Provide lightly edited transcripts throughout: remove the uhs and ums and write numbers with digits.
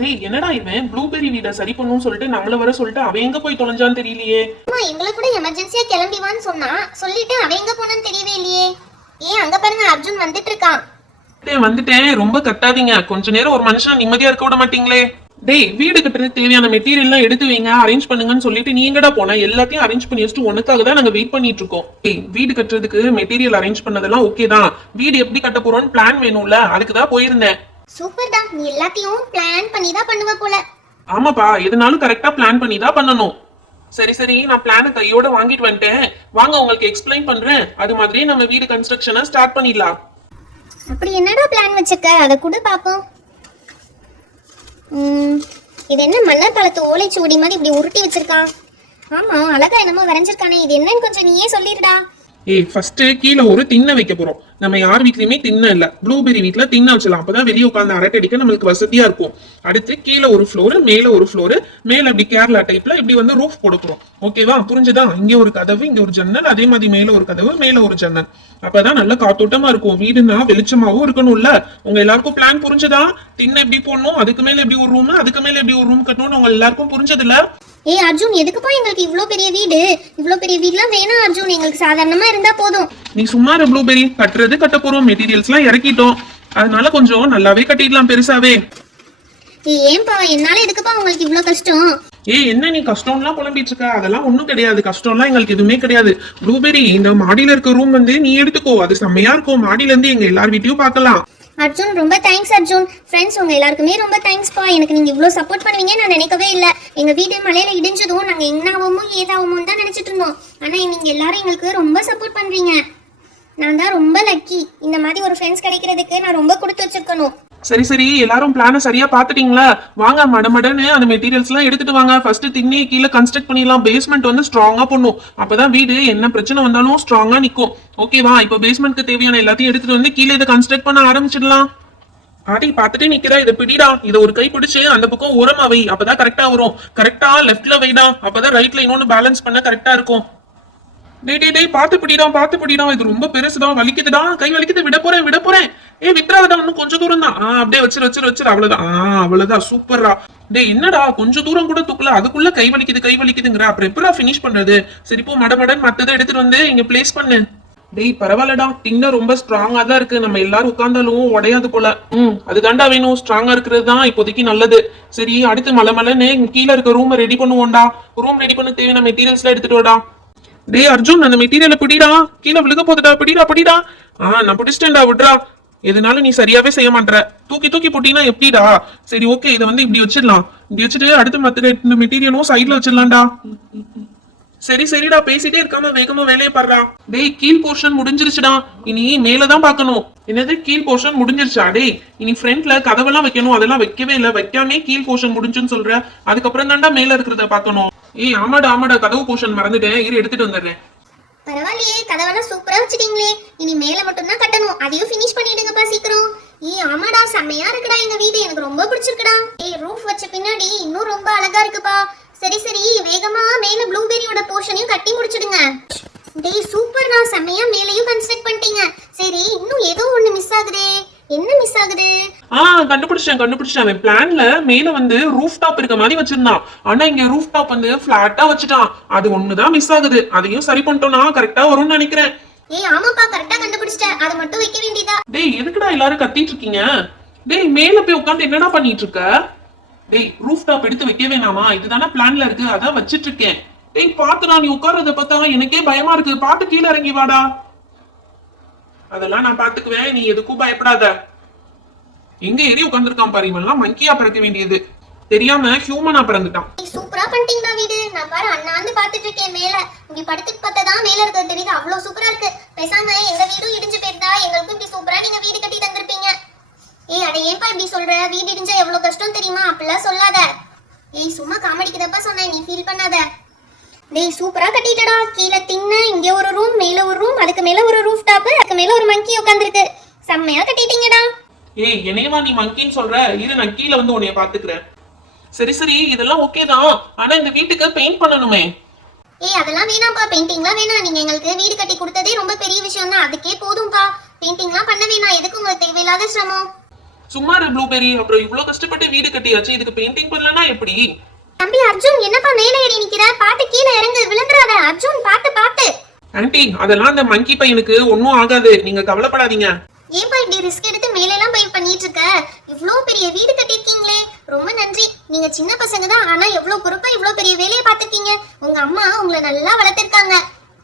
டேய் என்னடா இவன் ப்ளூபெரி வீட சரி பண்ணுன்னு சொல்லிட்டு நம்மள வர சொல்லிட்டு அவன் எங்க போய் தொலைஞ்சான்னு தெரியலையே. அம்மா எங்களை கூட எமர்ஜென்சியா கிளம்பிவான்னு சொன்னா, சொல்லிட்டு அவன் எங்க போனான்னு தெரியவே இல்லையே. ஏன் அங்க பாருங்க, அர்ஜுன் வந்துட்டு இருக்கான். டேய் வந்துட்டேன், ரொம்ப கத்தாதீங்க. கொஞ்ச நேரம் ஒரு மனுஷன் நிம்மதியா இருக்க விட மாட்டீங்களே. டேய் வீடு கட்டுறதுக்கு தேவையான மெட்டீரியல் எல்லாம் எடுத்து வைங்க, அரேஞ்ச் பண்ணுங்கன்னு சொல்லிட்டு நீங்கடா போன எல்லாத்தையும் அரேஞ்ச் பண்ணி வச்சுட்டு உனக்காக தான் நாங்க வெயிட் பண்ணிட்டு இருக்கோம். டேய் வீடு கட்டுறதுக்கு மெட்டீரியல் அரேஞ்ச் பண்ணதெல்லாம் ஓகே தான், வீடு எப்படி கட்ட போறோம்னு பிளான் வேணும்ல, அதுக்கு தான் போயிருந்தேன். சூப்பர்டா, நீ எல்லாத்தையும் பிளான் பண்ணி தான் பண்ணுவ போல. ஆமாப்பா, எதுனாலும் கரெக்டா பிளான் பண்ணி தான் பண்ணணும். சரி சரி, நான் பிளான கையோட வாங்கிட்டு வந்துட்டேன், வாங்க உங்களுக்கு எக்ஸ்பிளைன் பண்றேன். அது மாதிரியே நம்ம வீடு கன்ஸ்ட்ரக்ஷனை ஸ்டார்ட் பண்ணிடலாம். அப்படி என்னடா பிளான் வச்சிருக்க, அதை கூட பாப்போம். இது என்ன மன்னர் காலத்து ஓலைச்சுவடி மாதிரி இப்படி உருட்டி வச்சிருக்கான். ஆமா, அழகா என்னமோ வரைஞ்சிருக்கானே, இது என்னன்னு கொஞ்சம் நீயே சொல்லிடுடா. ஏய் ஃபர்ஸ்ட் கீழே ஒரு திண்ணை வைக்க போறோம். நம்ம யார் வீட்லயுமே திண்ணை இல்ல, ப்ளூபெரி வீட்ல திண்ணை வச்சலாம், அப்பதான் வெளியே உட்காந்து அரட்டை அடிக்க நம்மளுக்கு வசதியா இருக்கும். அடுத்து கீழே ஒரு ஃப்ளோர், மேல ஒரு ஃப்ளோர், மேல அப்படி கேரளா டைப்ல இப்படி வந்து ரூஃப் போட போறோம். ஓகேவா, புரிஞ்சுதா? இங்க ஒரு கதவு, இங்க ஒரு ஜன்னல், அதே மாதிரி மேல ஒரு கதவு, மேல ஒரு ஜன்னல். அப்பதான் நல்ல காத்தோட்டமா இருக்கும். வீடுனா வெளிச்சமாவும் இருக்கணும்ல. உங்க எல்லாருக்கும் பிளான் புரிஞ்சுதா? திண்ணை எப்படி போடணும், அதுக்கு மேல எப்படி ஒரு ரூம், அதுக்கு மேல எப்படி ஒரு ரூம் கட்டணும்னு உங்க எல்லாருக்கும் புரிஞ்சதுல? ஏய் அர்ஜுன், எதுக்குப்பா எங்களுக்கு இவ்ளோ பெரிய வீடு? இவ்ளோ பெரிய வீடுலாம் வேணாம் அர்ஜுன், எங்களுக்கு சாதாரணமா இருந்தா போதும். நீ சும்மா ப்ளூபெரி, கட்டுறது கட்ட போறோம், மெட்டீரியல்ஸ் எல்லாம் இறக்கிட்டோம், அதனால கொஞ்சம் நல்லாவே கட்டிடலாம் பெருசாவே. ஏன்பா என்னால எதுக்குப்பா உங்களுக்கு இவ்ளோ கஷ்டம்? ஏய் என்ன நீ கஷ்டம்லாம் புலம்பிட்டு இருக்க? அதெல்லாம் ஒண்ணும் கிடையாது, கஷ்டம்லாம் எங்களுக்கு எதுவுமே கிடையாது. ப்ளூபெரி, இந்த மாடியில இருக்க ரூம் வந்து நீ எடுத்துக்கோ, அது செம்மையா இருக்கும். மாடியில இருந்து எங்க எல்லார் வீட்டையும் பார்க்கலாம். அர்ஜுன் ரொம்ப தேங்க்ஸ் அர்ஜுன். ஃப்ரெண்ட்ஸ் உங்க எல்லாருக்குமே ரொம்ப தேங்க்ஸ்ப்பா. எனக்கு நீங்க இவ்ளோ சப்போர்ட் பண்ணுவீங்க நான் நினைக்கவே இல்லை. எங்க வீடு மலையில இடிஞ்சதும் நாங்க என்ன ஆகுமோ ஏதாகுமோ தான் நினைச்சிட்டு இருந்தோம். ஆனா நீங்க எல்லாரும் எங்களுக்கு ரொம்ப சப்போர்ட் பண்றீங்க. நான் தான் ரொம்ப லக்கி. இந்த மாதிரி ஒரு ஃப்ரெண்ட்ஸ் கிடைக்கிறதுக்கு நான் ரொம்ப கொடுத்து வச்சிருக்கணும். சரி சரி, எல்லாரும் பிளான சரியா பாத்துட்டீங்களா? வாங்க மடமடன்னு அந்த மெட்டீரியல்ஸ் எல்லாம் எடுத்துட்டு வாங்க. ஃபர்ஸ்ட் திண்ணையை கீழே கன்ஸ்ட்ரக்ட் பண்ணிடலாம். பேஸ்மெண்ட் வந்து ஸ்ட்ராங்கா பண்ணும், அப்பதான் வீடு என்ன பிரச்சனை வந்தாலும் ஸ்ட்ராங்கா நிக்கும். ஓகேவா? இப்போ பேஸ்மெண்ட்க்கு தேவையான எல்லாத்தையும் எடுத்துட்டு வந்து கீழே இதை கன்ஸ்ட்ரக்ட் பண்ண ஆரம்பிச்சிடலாம். ஆடி பாத்துட்டே நிக்கிறா, இதை பிடிடா. இதை ஒரு கை பிடிச்சு அந்த பக்கம் ஓரமா வை, அப்பதான் கரெக்டா வரும். கரெக்டா லெஃப்ட்ல வைடா, அப்பதான் ரைட்ல இன்னொன்னு பேலன்ஸ் பண்ண கரெக்டா இருக்கும். டேய் டேய் டேய், பாத்து பிடிடா, இது ரொம்ப பெருசுதான், வலிக்குதுடா, கை வலிக்குது, விட போறேன். ஏய் விட்டுறாதடா, இன்னும் கொஞ்சம் தூரம் தான். அப்படியே வச்சிரு, அவ்வளவுதான். அவ்வளவுதான், சூப்பர்ரா. டேய் என்னடா கொஞ்சம் தூரம் கூட தூக்கல, அதுக்குள்ள கை வலிக்குதுங்கிற, அப்புறம் எப்படா ஃபினிஷ் பண்றது? சரி போ, மடமடன் மத்ததை எடுத்துட்டு வந்து இங்க பிளேஸ் பண்ணு. டேய் பரவாயில்லடா, திண்ணை ரொம்ப ஸ்ட்ராங்கா தான் இருக்கு, நம்ம எல்லாரும் உட்கார்ந்தாலும் உடையாது போல. அதுதான்டா வேணும், ஸ்ட்ராங்கா இருக்கிறது தான் இப்போதைக்கு நல்லது. சரி அடுத்து மலமலன்னு கீழே இருக்க ரூம் ரெடி பண்ணுவோம்டா. ரூம் ரெடி பண்ண தேவையான மெட்டீரியல்ஸ் எல்லாம் எடுத்துட்டு வாடா. டேய் அர்ஜுன், அந்த மெட்டீரியலை பிடிடா, கீழே விழுக போதுடா, பிடிடா. நான் பிடிச்சிட்டேன்டா, விட்றா. எதுனாலும் நீ சரியாவே செய்ய மாட்டற, தூக்கி போட்டீங்கன்னா எப்படிடா? சரி ஓகே, இதை வந்து இப்படி வச்சிடலாம். இப்படி வச்சுட்டு அடுத்து மத்த மெட்டீரியலும் சைட்ல வச்சிடலாம்டா. சரிடா, பேசிட்டே இருக்காம வேகமா வேலையை பாடுறா. டேய் கீழ் போர்ஷன் முடிஞ்சிருச்சுடா, இனி மேலதான் பாக்கணும். என்னது கீழ் போர்ஷன் முடிஞ்சிருச்சா? டேய் இனி ஃப்ரண்ட்ல கதவெல்லாம் வைக்கணும், அதெல்லாம் வைக்கவே இல்லை, வைக்காமே கீழ் போர்ஷன் முடிஞ்சுன்னு சொல்ற. அதுக்கப்புறம் தான்டா மேல இருக்கிறத பாக்கணும். ஏய் ஆமாடா, கதவு போர்ஷன் மறந்துட்டேன், இரு எடுத்துட்டு வந்துடுறேன். பரவாயில்லையே, கதவெல்லாம் சூப்பரா வச்சிட்டீங்களே. இனி மேல மட்டும் தான் கட்டணும், அதையும் ஃபினிஷ் பண்ணிடுங்கப்பா சீக்கிரம். ஆமாடா, செம்மையா இருக்குடா எங்க வீடு, எனக்கு ரொம்ப பிடிச்சிருக்குடா. ரூஃப் வச்ச பின்னாடி இன்னும் ரொம்ப அழகா இருக்குப்பா. சரி வேகமா மேல ப்ளூபெரியோட போர்ஷனையும் கட்டி முடிச்சிடுங்க. டேய் சூப்பர்டா, செம்மையா மேலையும் கன்ஸ்ட்ரக்ட் பண்ணிட்டீங்க. சரி இன்னும் ஏதோ ஒண்ணு மிஸ் ஆகுதே, என்ன மிஸ் ஆகுது? கண்டுபிடிச்சேன். பிளான்ல மேல வந்து ரூஃப் டாப் இருக்க மாதிரி வச்சிருந்தான், ஆனா இங்க ரூஃப் டாப் வந்து பிளாட்டா வச்சுட்டான். அது ஒண்ணுதான் மிஸ் ஆகுது, அதையும் சரி பண்ணிட்டோம்னா கரெக்டா வரும்னு நினைக்கிறேன். ஆமாப்பா, கரெக்டா கண்டுபிடிச்சிட்டேன், அதை மட்டும் வைக்க வேண்டியதா. டேய் எதுக்குடா எல்லாரும் கத்திட்டு இருக்கீங்க? டேய் மேல போய் உட்காந்து என்னடா பண்ணிட்டு இருக்க? டேய் ரூஃப் டாப் எடுத்து வைக்க வேணாமா? இதுதானே பிளான்ல இருக்கு, அதான் வச்சிட்டு இருக்கேன். டேய் பாத்துடா, நீ உட்கார்றத பார்த்தா எனக்கே பயமா இருக்கு, பாத்து கீழே இறங்கி வாடா. அதெல்லாம் நான் பாத்துக்குவேன், நீ எதுக்கும் பயப்படாத. எங்க ஏறி உட்கார்ந்துருக்கான் பாரு, இவெல்லாம் மங்கியா பிறக்க வேண்டியது தெரியாம ஹியூமனா பிறந்துட்டான். சூப்பரா பண்ணிட்டீங்களா வீடு? நான் பாரு அண்ணாந்து பாத்துட்டு இருக்கேன் மேல, இங்க படுத்துட்டு பார்த்ததான் மேல இருக்கிறது தெரியுது, அவ்வளவு சூப்பரா இருக்கு. பேசாம எங்க வீடும் இடிஞ்சு போயிருந்தா எங்களுக்கும் இப்படி சூப்பரா நீங்க வீடு கட்டி தந்திருப்பீங்க. அட ஏன்பா இப்படி சொல்ற? வீடு இடிஞ்சா எவ்வளவு கஷ்டம் தெரியுமா? அப்படிலாம் சொல்லாத. சும்மா காமெடிக்குதப்பா சொன்னேன், நீ ஃபீல் பண்ணாத. டேய் சூப்பரா கட்டிட்டடா, கீழே திண்ணை, இங்க ஒரு ரூம், மேல ஒரு ரூம், அதுக்கு மேல ஒரு ரூஃப் டாப், அதுக்கு மேல ஒரு மங்கி உட்கார்ந்திருக்கு. செம்மையா கட்டிட்டீங்கடா. என்னையவா நீ மங்கின்னு சொல்ற? இரு நான் கீழே வந்து உன்னைய பாத்துக்கிறேன். சரி இதெல்லாம் ஓகே தான், ஆனா இந்த வீட்டுக்கு பெயிண்ட் பண்ணணுமே. அதெல்லாம் வேணாம்ப்பா, பெயிண்டிங்லாம் வேணாம். நீங்க எங்களுக்கு வீடு கட்டி கொடுத்ததே ரொம்ப பெரிய விஷயம் தான், அதுக்கே போதும்பா. பெயிண்டிங்லாம் பண்ண வேணாம், எதுக்கு உங்களுக்கு தேவையில்லாத சிரமம்? சும்மா ப்ளூபெரி, அப்புறம் இவ்வளவு கஷ்டப்பட்டு வீடு கட்டியாச்சு, இதுக்கு பெயிண்டிங் பண்ணலனா எப்படி? தம்பி அர்ஜுன், என்னப்பா மேலே ஏறி நிக்கிற? பாத்து கீழே இறங்கு, விழுந்துறாத. அர்ஜுன் பாத்து பாத்து. ஆன்ட்டி, அதெல்லாம் அந்த மங்கி பையனுக்கு ஒன்னும் ஆகாது, நீங்க கவலைப்படாதீங்க. ஏன்பா இப்படி ரிஸ்க் எடுத்து மேல எல்லாம் போய் பண்ணிட்டு இருக்க? இவ்ளோ பெரிய வீடு கட்டிருக்கீங்களே, ரொம்ப நன்றி. நீங்க சின்ன பசங்க தான், ஆனா எவ்வளவு பொறுப்பா இவ்ளோ பெரிய வேலையை பாத்துருக்கீங்க. உங்க அம்மா உங்களை நல்லா வளர்த்திருக்காங்க.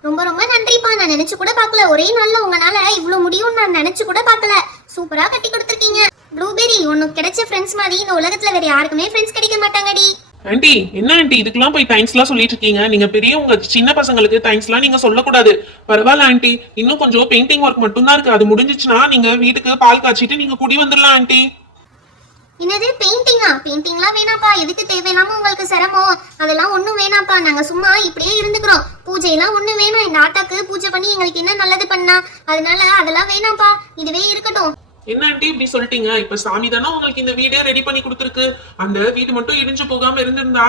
ரொம்ப ரொம்ப நன்றிப்பா. நான் நினைச்சு கூட பார்க்கல, ஒரே நாள்ல உங்களால இவ்ளோ முடியும் நான் நினைச்சு கூட பார்க்கல. சூப்பரா கட்டி கொடுத்துருக்கீங்க. ப்ளூபெரி, உனக்கு கிடைச்ச ஃப்ரெண்ட்ஸ் மாதிரி இந்த உலகத்துல வேற யாருக்குமே ஃப்ரெண்ட்ஸ் கிடைக்க மாட்டாங்கடி. ஆன்ட்டி, என்ன ஆன்ட்டி இதுக்கெல்லாம் போய் தேங்க்ஸ்லாம் சொல்லிட்டு இருக்கீங்க? நீங்க பெரியவங்க, சின்ன பசங்களுக்கு தேங்க்ஸ்லாம் நீங்க சொல்லக்கூடாது. பரவாயில்ல ஆன்ட்டி, இன்னும் கொஞ்சம் பெயிண்டிங் ஒர்க் மட்டும் தான் இருக்கு, அது முடிஞ்சிச்சுன்னா நீங்க வீட்டுக்கு பால் காய்ச்சிட்டு நீங்க குடி வந்துடலாம் ஆன்ட்டி. என்னது பெயிண்டிங்கா? பெயிண்டிங்லாம் வேணாப்பா. எதுக்கு தேவையில்லாம உங்களுக்கு சிரமம்? அதெல்லாம் ஒண்ணும் வேணாப்பா. நாங்க சும்மா இப்படியே இருந்துக்கிறோம். பூஜையெல்லாம் ஒண்ணு வேணாம். இந்த ஆட்டாக்கு பூஜை பண்ணி எங்களுக்கு என்ன நல்லது பண்ணா, அதனால அதெல்லாம் வேணாப்பா. இதுவே இருக்கட்டும். என்ன ஆன்ட்டி இப்படி சொல்லிட்டீங்க? இப்ப சாமி தானே உங்களுக்கு இந்த வீடே ரெடி பண்ணி கொடுத்துருக்கு. அந்த வீடு மட்டும் இடிஞ்சு போகாம இருந்திருந்தா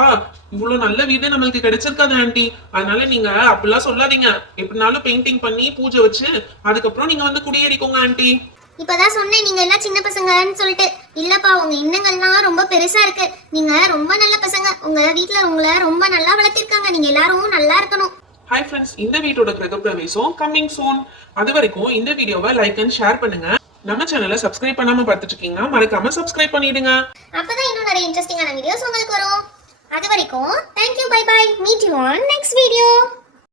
இவ்வளவு நல்ல வீடு நம்மளுக்கு கிடைச்சிருக்காது ஆன்ட்டி. அதனால நீங்க அப்படிலாம் சொல்லாதீங்க. எப்படினாலும் பெயிண்டிங் பண்ணி பூஜை வச்சு அதுக்கப்புறம் நீங்க வந்து குடியேறிக்கோங்க ஆன்ட்டி. இப்பதான் சொன்னேன் நீங்க எல்லாம் சின்ன பசங்கன்னு சொல்லிட்டு. இல்லப்பா, உங்க எண்ணங்கள்லாம் ரொம்ப பெருசா இருக்கு. நீங்க ரொம்ப நல்ல பசங்க. உங்க வீட்ல உங்களை ரொம்ப நல்லா வளர்த்திருக்காங்க. நீங்க எல்லாரும் நல்லா இருக்கணும். ஹாய் ஃப்ரெண்ட்ஸ், இந்த வீட்டோட கிரகப்பிரவேசம் கம்மிங் சூன். அது வரைக்கும் இந்த வீடியோவை லைக் அண்ட் ஷேர் பண்ணுங்க. நம்ம சேனலை சப்ஸ்கிரைப் பண்ணாம பார்த்துட்டு இருக்கீங்கன்னா மறக்காம சப்ஸ்கிரைப் பண்ணிடுங்க. அப்பதான் இன்னும் நிறைய இன்ட்ரெஸ்டிங்கான வீடியோஸ் உங்களுக்கு வரும். அது வரைக்கும் thank you, bye bye. Meet you on next video.